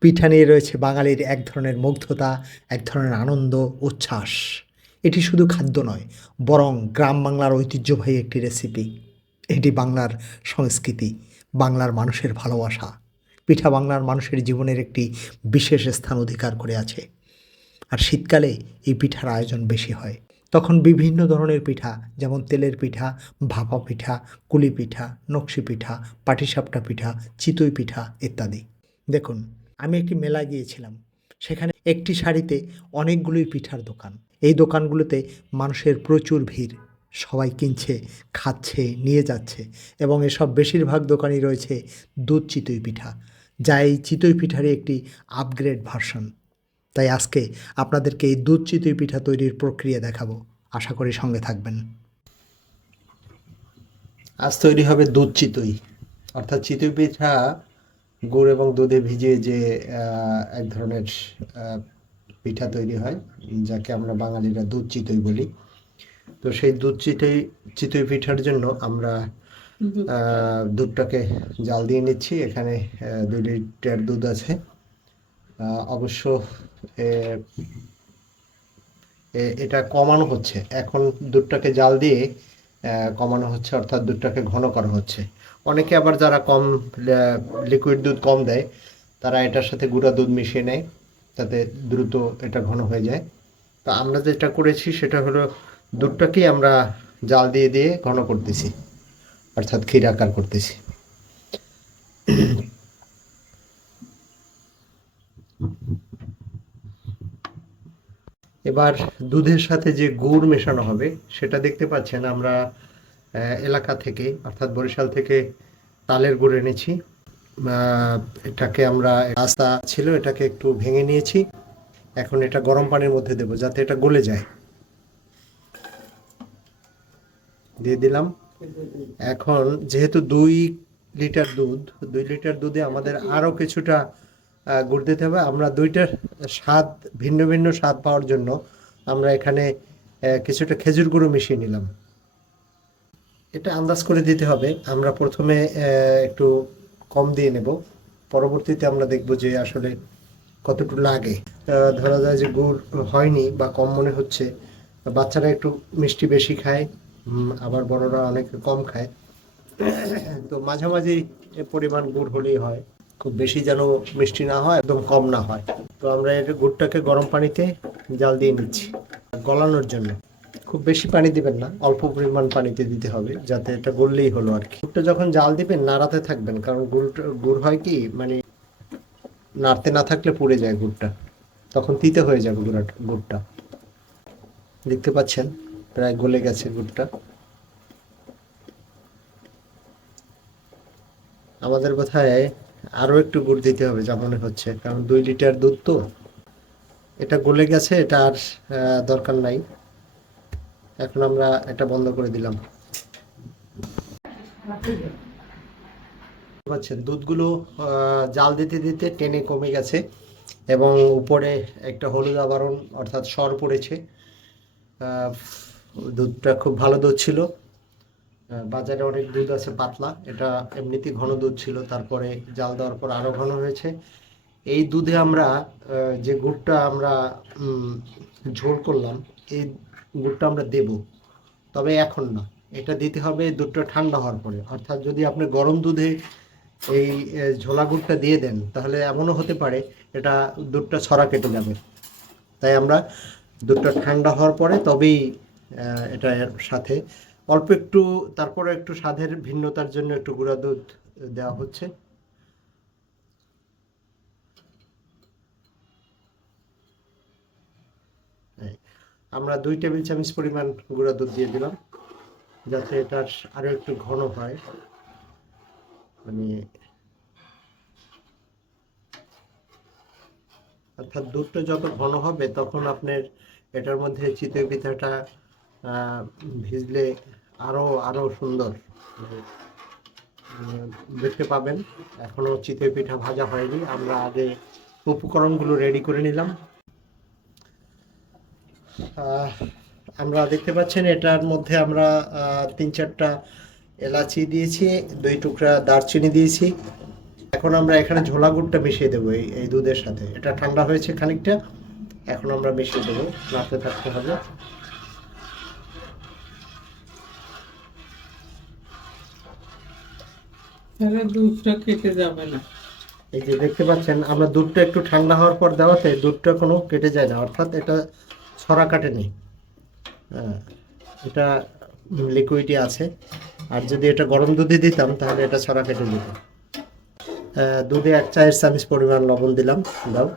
পিঠা নিয়ে রয়েছে বাঙালির এক ধরনের মুগ্ধতা, এক ধরনের আনন্দ, উচ্ছ্বাস। এটি শুধু খাদ্য নয়, বরং গ্রাম বাংলার ঐতিহ্যবাহী একটি রেসিপি। এটি বাংলার সংস্কৃতি, বাংলার মানুষের ভালোবাসা। পিঠা বাংলার মানুষের জীবনের একটি বিশেষ স্থান অধিকার করে আছে। আর শীতকালে এই পিঠার আয়োজন বেশি হয়। তখন বিভিন্ন ধরনের পিঠা, যেমন তেলের পিঠা, ভাপা পিঠা, কুলি পিঠা, নকশি পিঠা, পাটিসাপটা পিঠা, চিতই পিঠা ইত্যাদি। দেখুন, আমি একটি মেলায় গিয়েছিলাম। সেখানে একটি সারিতে অনেকগুলোই পিঠার দোকান। এই দোকানগুলোতে মানুষের প্রচুর ভিড়। সবাই কিনছে, খাচ্ছে, নিয়ে যাচ্ছে, এবং এসব বেশিরভাগ দোকানই রয়েছে দুধ চিতই পিঠা, যা এই চিতই পিঠারই একটি আপগ্রেড ভার্সন। তাই আজকে আপনাদেরকে এই দুধ চিতই পিঠা তৈরির প্রক্রিয়া দেখাবো। আশা করি সঙ্গে থাকবেন। আজ তৈরি হবে দুধ চিতই, অর্থাৎ চিতই পিঠা গুড় এবং দুধে ভিজিয়ে যে এক ধরনের পিঠা তৈরি হয়, যাকে আমরা বাঙালিরা দুধ চিতই বলি। তো সেই দুধ চিতই পিঠার জন্য আমরা দুধটাকে জাল দিয়ে নিচ্ছি। এখানে 2 লিটার দুধ আছে। অবশ্য এটা কমানো হচ্ছে, এখন দুধটাকে জাল দিয়ে কমানো হচ্ছে, অর্থাৎ দুধটাকে ঘন করা হচ্ছে। অনেকে আবার যারা কম লিকুইড দুধ কম দেয়, তারা এটার সাথে গুঁড়া দুধ মিশিয়ে নেয়, তাতে দ্রুত এটা ঘন হয়ে যায়। তো আমরা যেটা করেছি সেটা হলো দুধটাকেই আমরা জাল দিয়ে দিয়ে ঘন করতেছি, অর্থাৎ ক্ষীর আকার করতেছি। এবার দুধের সাথে যে গুড় মেশানো হবে সেটা দেখতে পাচ্ছেন, আমরা এলাকা থেকে, অর্থাৎ বরিশাল থেকে তালের গুড় এনেছি। এটাকে আমরা রাস্তা ছিল, এটাকে একটু ভেঙে নিয়েছি। এখন এটা গরম পানির মধ্যে দেব যাতে এটা গলে যায়। দিয়ে দিলাম। এখন যেহেতু 2 লিটার দুধে আমাদের আরও কিছুটা গুড় দিতে হবে। আমরা দুইটার স্বাদ, ভিন্ন ভিন্ন স্বাদ পাওয়ার জন্য আমরা এখানে কিছুটা খেজুর গুঁড়ো মিশিয়ে নিলাম। এটা আন্দাজ করে দিতে হবে। আমরা প্রথমে একটু কম দিয়ে নেব, পরবর্তীতে আমরা দেখব যে আসলে কতটুকু লাগে। ধরা যায় যে গুড় হয়নি বা কম মনে হচ্ছে, বাচ্চারা একটু মিষ্টি বেশি খায়, আবার বড়রা অনেক কম খায়। তো মাঝামাঝি পরিমাণ গুড় হলেই হয়, খুব বেশি যেন মিষ্টি না হয়, একদম কম না হয়। তো আমরা এই গুড়টাকে গরম পানিতে জাল দিয়ে নিচ্ছি গলানোর জন্য। খুব বেশি পানি দিবেন না, অল্প পরিমাণ পানিতে দিতে হবে, যাতে এটা গললেই হলো আর কি। গুড়টা যখন জাল দিবেন নাড়াতে থাকবেন, কারণ গুড় হয় কি, মানে নাড়তে না থাকলে পুড়ে যায় গুড়টা, তখন তিতে হয়ে যাবে গুড়টা। দেখতে পাচ্ছেন প্রায় গলে গেছে গুড়টা। আমাদের বোধহয় আরও একটু গুড় দিতে হবে যা মনে হচ্ছে, কারণ 2 লিটার দুধ তো। এটা গলে গেছে, এটা আর দরকার নাই। এখন আমরা এটা বন্ধ করে দিলাম। পাচ্ছেন দুধগুলো জাল দিতে দিতে টেনে কমে গেছে, এবং উপরে একটা হলুদ আবরণ অর্থাৎ সর পড়েছে। দুধটা খুব ভালো দুধ ছিল। বাজারে অনেক দুধ আছে পাতলা, এটা এমনিতেই ঘন দুধ ছিল, তারপরে জাল দেওয়ার পর আরও ঘন হয়েছে। এই দুধে আমরা যে গুড়টা আমরা ঝোল করলাম, এই গুড়টা আমরা দেব, তবে এখন না, এটা দিতে হবে দুধটা ঠান্ডা হওয়ার পরে। অর্থাৎ যদি আপনি গরম দুধে এই ঝোলা গুড়টা দিয়ে দেন, তাহলে এমনও হতে পারে এটা দুধটা ছড়া কেটে যাবে। তাই আমরা দুধটা ঠান্ডা হওয়ার পরে তবেই এটার সাথে অল্প একটু, তারপরে একটু স্বাদের ভিন্নতার জন্য একটু গুঁড়া দুধ দেওয়া হচ্ছে। আমরা 2 টেবিল চামচ পরিমাণ গুঁড়া দুধ দিয়ে দিলাম, যাতে এটা আরো একটু ঘন হয়। মানে অর্থাৎ দুধটা যত ঘন হবে তখন আপনার এটার মধ্যে চিতই পিঠাটা ভিজলে আরো আরো সুন্দর দেখতে পাবেন। এখনো চিতই পিঠা ভাজা হয়নি, আমরা আগে উপকরণগুলো রেডি করে নিলাম। আমরা দেখতে পাচ্ছেন এটার মধ্যে আমরা 3-4টা এলাচি দিয়েছি, 2 টুকরা দারচিনি দিয়েছি, এখন আমরা এখানে ঝোলা গুড়টা মিশিয়ে দেবো এই দুধের সাথে। এটা ঠান্ডা হয়েছে খানিকটা, এখন আমরা মিশিয়ে দেবো, নাড়তে থাকতে হবে। দুধটা কেটে যাবে না? এই যে দেখতে পাচ্ছেন, আমরা দুধটা একটু ঠান্ডা হওয়ার পর দেওয়াতে দুধটা কোনো কেটে যায় না, অর্থাৎ এটা ছড়া কাটেনি। হ্যাঁ, এটা লিকুইডই আছে। আর যদি এটা গরম দুধে দিতাম তাহলে এটা ছড়া কেটে যেত। দুধে 1 চায়ের চামচ পরিমাণ লবণ দিলাম, দাও।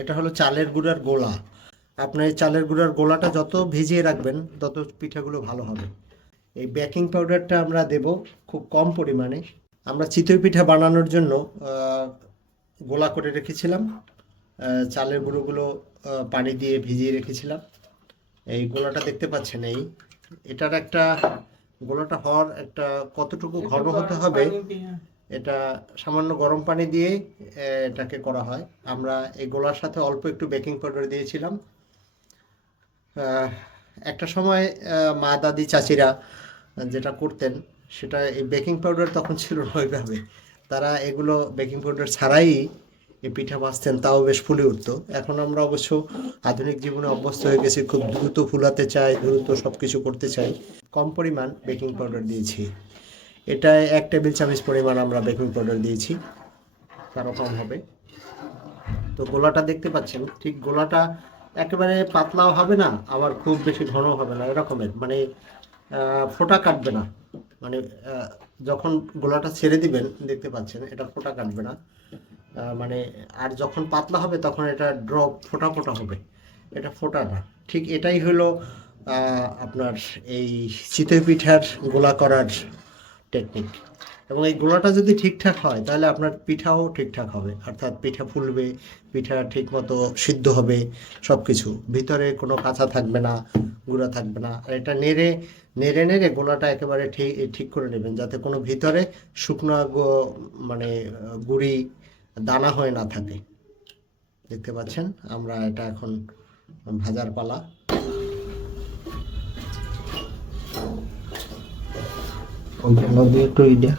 এটা হলো চালের গুঁড়ার গোলা। আপনি এই চালের গুঁড়ার গোলাটা যত ভিজিয়ে রাখবেন তত পিঠাগুলো ভালো হবে। এই বেকিং পাউডারটা আমরা দেব খুব কম পরিমাণে। আমরা চিতই পিঠা বানানোর জন্য গোলা করে রেখেছিলাম, চালের গুঁড়োগুলো পানি দিয়ে ভিজিয়ে রেখেছিলাম। এই গোলাটা দেখতে পাচ্ছেন, এটার একটা গোলাটা হওয়ার একটা কতটুকু ঘন হতে হবে, এটা সামান্য গরম পানি দিয়ে এটাকে করা হয়। আমরা এই গোলার সাথে অল্প একটু বেকিং পাউডার দিয়েছিলাম। একটা সময় মা দাদি চাচিরা যেটা করতেন, সেটা এই বেকিং পাউডার তখন ছিল না ওইভাবে, তারা এগুলো বেকিং পাউডার ছাড়াই এই পিঠা ভাজতেন, তাও বেশ ফুলে উঠতো। এখন আমরা অবশ্য আধুনিক জীবনে অভ্যস্ত হয়ে গেছি, খুব দ্রুত ফুলাতে চাই, দ্রুত সব কিছু করতে চাই। কম পরিমাণ বেকিং পাউডার দিয়েছি, এটায় 1 টেবিল চামচ পরিমাণ আমরা বেকিং পাউডার দিয়েছি, তারও কম হবে। তো গোলাটা দেখতে পাচ্ছেন, ঠিক গোলাটা একেবারে পাতলাও হবে না, আবার খুব বেশি ঘনও হবে না, এরকমের মানে ফোঁটা কাটবে না। মানে যখন গোলাটা ছেড়ে দিবেন দেখতে পাচ্ছেন এটা ফোঁটা কাটবে না। মানে আর যখন পাতলা হবে তখন এটা ড্রপ ফোঁটা ফোঁটা হবে, এটা ফোঁটা না। ঠিক এটাই হলো আপনার এই চিতই পিঠার গোলা করার টেকনিক। এবং এই গোলাটা যদি ঠিকঠাক হয় তাহলে আপনার পিঠাও ঠিকঠাক হবে, অর্থাৎ পিঠা ফুলবে, পিঠা ঠিক মতো সিদ্ধ হবে, সব কিছু ভিতরে কোনো কাঁচা থাকবে না, গুঁড়া থাকবে না। আর এটা নেড়ে নেড়ে নেড়ে গোলাটা একেবারে ঠিক ঠিক করে নেবেন, যাতে কোনো ভিতরে শুকনো মানে গুঁড়ি দানা হয়ে না থাকে। দেখতে পাচ্ছেন, আমরা এটা এখন ভাজার পালা। একটু ইডিয়া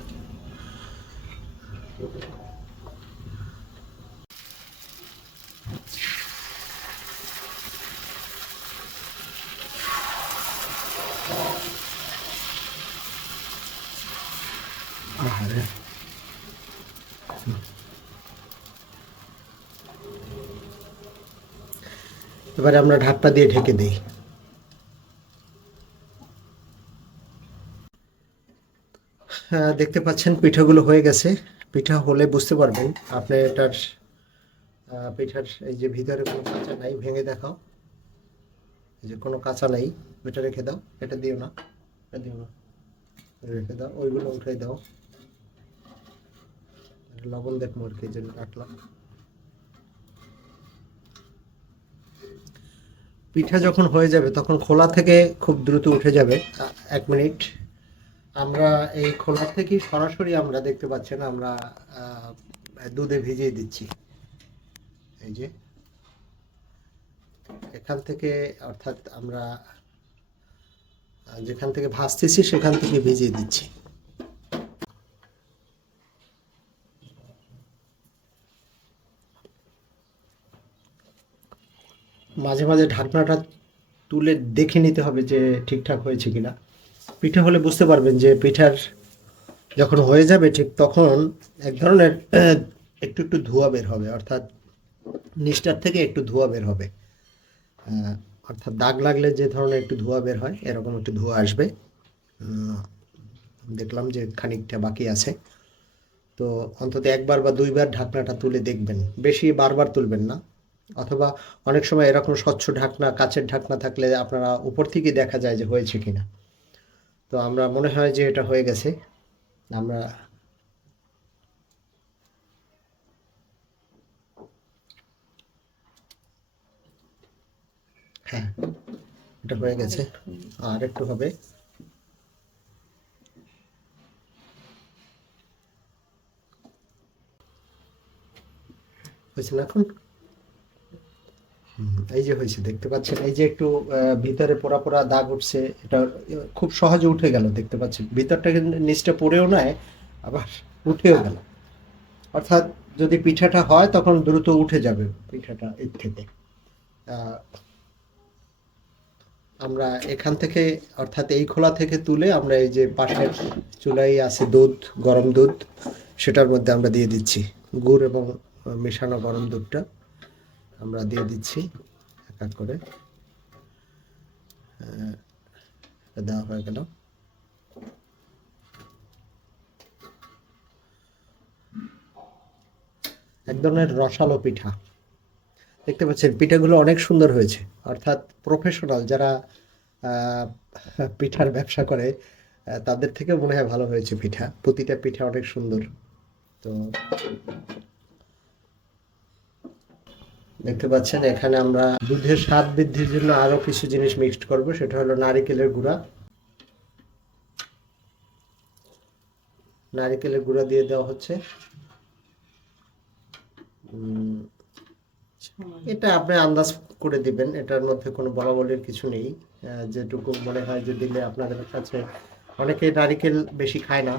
এবারে আমরা ঢাকনা দিয়ে ঢেকে দিই। দেখতে পাচ্ছেন পিঠাগুলো হয়ে গেছে। পিঠা হলে বুঝতে পারবেন আপনি এটার পিঠার এই যে ভিতরে কোনো কাঁচা নাই, ভেঙে দেখাও, এই যে কোনো কাঁচা নাই। এটা রেখে দাও, এটা দিও না, এটা দিও না, রেখে দাও, ওইগুলো উঠাই দাও। লবণ দেখবো আর কি, এই জন্য রাখলাম। পিঠা যখন হয়ে যাবে তখন খোলা থেকে খুব দ্রুত উঠে যাবে। 1 মিনিট আমরা এই খোলা থেকেই সরাসরি আমরা দেখতে পাচ্ছেন আমরা দুধে ভিজিয়ে দিচ্ছি। এই যে এখান থেকে, অর্থাৎ আমরা যেখান থেকে ভাজতেছি সেখান থেকে ভিজিয়ে দিচ্ছি। মাঝে মাঝে ঢাকনাটা তুলে দেখে নিতে হবে যে ঠিকঠাক হয়েছে কিনা। পিঠা হলে বুঝতে পারবেন যে পিঠার যখন হয়ে যাবে ঠিক তখন এক ধরনের একটু একটু ধোঁয়া বের হবে, অর্থাৎ নিচটার থেকে একটু ধোঁয়া বের হবে। অর্থাৎ দাগ লাগলে যে ধরনের একটু ধোঁয়া বের হয়, এরকম একটু ধোঁয়া আসবে। দেখলাম যে খানিকটা বাকি আছে, তো অন্তত 1 বার বা 2 বার ঢাকনাটা তুলে দেখবেন, বেশি বারবার তুলবেন না। অথবা অনেক সময় এরকম স্বচ্ছ ঢাকনা, কাচের ঢাকনা থাকলে আপনারা উপর থেকে দেখা যায় যে হয়েছে কিনা। তো আমরা মনে হয় যে এটা হয়ে গেছে। আমরা হ্যাঁ, এটা হয়ে গেছে, আর একটু হবে। হয়েছে না এখন? এই যে হয়েছে দেখতে পাচ্ছেন, এই যে একটু ভিতরে পোড়া পোড়া দাগ উঠছে, এটা খুব সহজে উঠে গেল দেখতে পাচ্ছেন, ভিতরটা কিন্তু নিচটা পড়েও নাই, আবার উঠেও গেল। অর্থাৎ যদি পিঠাটা হয় তখন দ্রুত উঠে যাবে পিঠাটা এর থেকে। আহ, আমরা এখান থেকে অর্থাৎ এই খোলা থেকে তুলে আমরা এই যে পাশের চুলায় আছে দুধ, গরম দুধ, সেটার মধ্যে আমরা দিয়ে দিচ্ছি গুড় এবং মেশানো গরম দুধটা আমরা দিয়ে দিচ্ছি এক এক করে। এটা দেওয়া হয়ে গেল। এক ধরনের রসালো পিঠা দেখতে পাচ্ছেন, পিঠাগুলো অনেক সুন্দর হয়েছে। অর্থাৎ প্রফেশনাল যারা আহ, পিঠার ব্যবসা করে তাদের থেকে মনে হয় ভালো হয়েছে পিঠা, প্রতিটা পিঠা অনেক সুন্দর। তো দেখতে পাচ্ছেন এখানে আমরা দুধের স্বাদ বৃদ্ধির জন্য আরো কিছু জিনিস মিক্সড করব, সেটা হলো নারকেলের গুঁড়া। নারকেলের গুঁড়া দিয়ে দেওয়া হচ্ছে। এটা আপনি আন্দাজ করে দিবেন, এটার মধ্যে কোনো বলাবলির কিছু নেই। যেটুকু মনে হয় যে দিলে আপনাদের কাছে, অনেকে নারকেল বেশি খায় না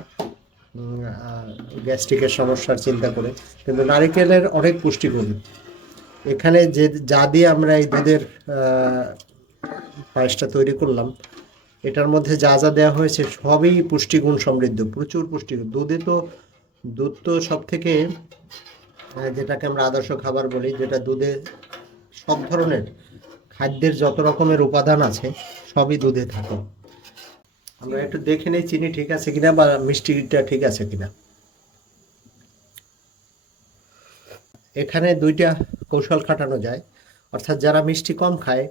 গ্যাস্ট্রিকের সমস্যার চিন্তা করে, কিন্তু নারকেলের অনেক পুষ্টিগুণ এখানে। যে যা দিয়ে আমরা এই দুধের পায়েসটা তৈরি করলাম, এটার মধ্যে যা যা দেওয়া হয়েছে সবই পুষ্টিগুণ সমৃদ্ধ, প্রচুর পুষ্টিগুণ। দুধ তো সব থেকে যেটাকে আমরা আদর্শ খাবার বলি, যেটা দুধে সব ধরনের খাদ্যের যত রকমের উপাদান আছে সবই দুধে থাকে। আমরা একটু দেখে নেই চিনি ঠিক আছে কিনা বা মিষ্টিটা ঠিক আছে কিনা। এখানে দুইটা কৌশল খাটানো যায়, অর্থাৎ যারা মিষ্টি কম খায়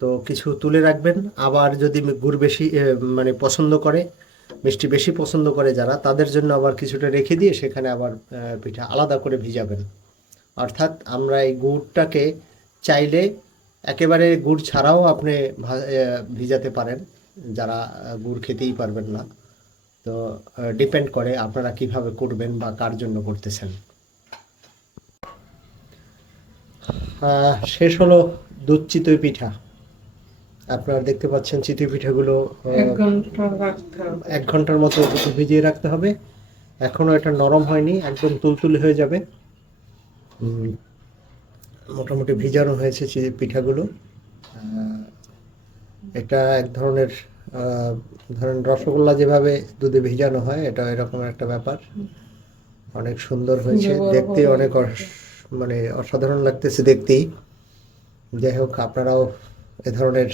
তো কিছু তুলে রাখবেন, আবার যদি গুড় বেশি মানে পছন্দ করে, মিষ্টি বেশি পছন্দ করে যারা, তাদের জন্য আবার কিছুটা রেখে দিয়ে সেখানে আবার পিঠা আলাদা করে ভিজাবেন। অর্থাৎ আমরা এই গুড়টাকে চাইলে একেবারে গুড় ছাড়াও আপনি ভিজাতে পারেন, যারা গুড় খেতেই পারবেন না। তো ডিপেন্ড করে আপনারা কিভাবে করবেন বা কার জন্য করতেছেন। শেষ হলো দুধ চিতই পিঠা। আপনারা দেখতে পাচ্ছেন চিতই পিঠাগুলো 1 ঘন্টা রাখতে হবে। 1 ঘন্টার মতো ভিজিয়ে রাখতে হবে। এখনো এটা নরম হয়নি, একদম তুলতুলে হয়ে যাবে। মোটামুটি ভিজানো হয়েছে পিঠাগুলো। এটা এক ধরনের ধরেন রসগোল্লা যেভাবে দুধে ভিজানো হয়, এটা এরকম একটা ব্যাপার। অনেক সুন্দর হয়েছে দেখতে, অনেক মানে অসাধারণ লাগতেছে দেখতেই। যাই হোক, আপনারাও এ ধরনের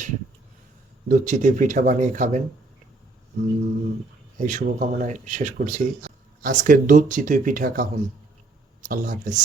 দুধ চিতই পিঠা বানিয়ে খাবেন, এই শুভকামনায় শেষ করছি আজকের দুধ চিতই পিঠা কাহন। আল্লাহ হাফেজ।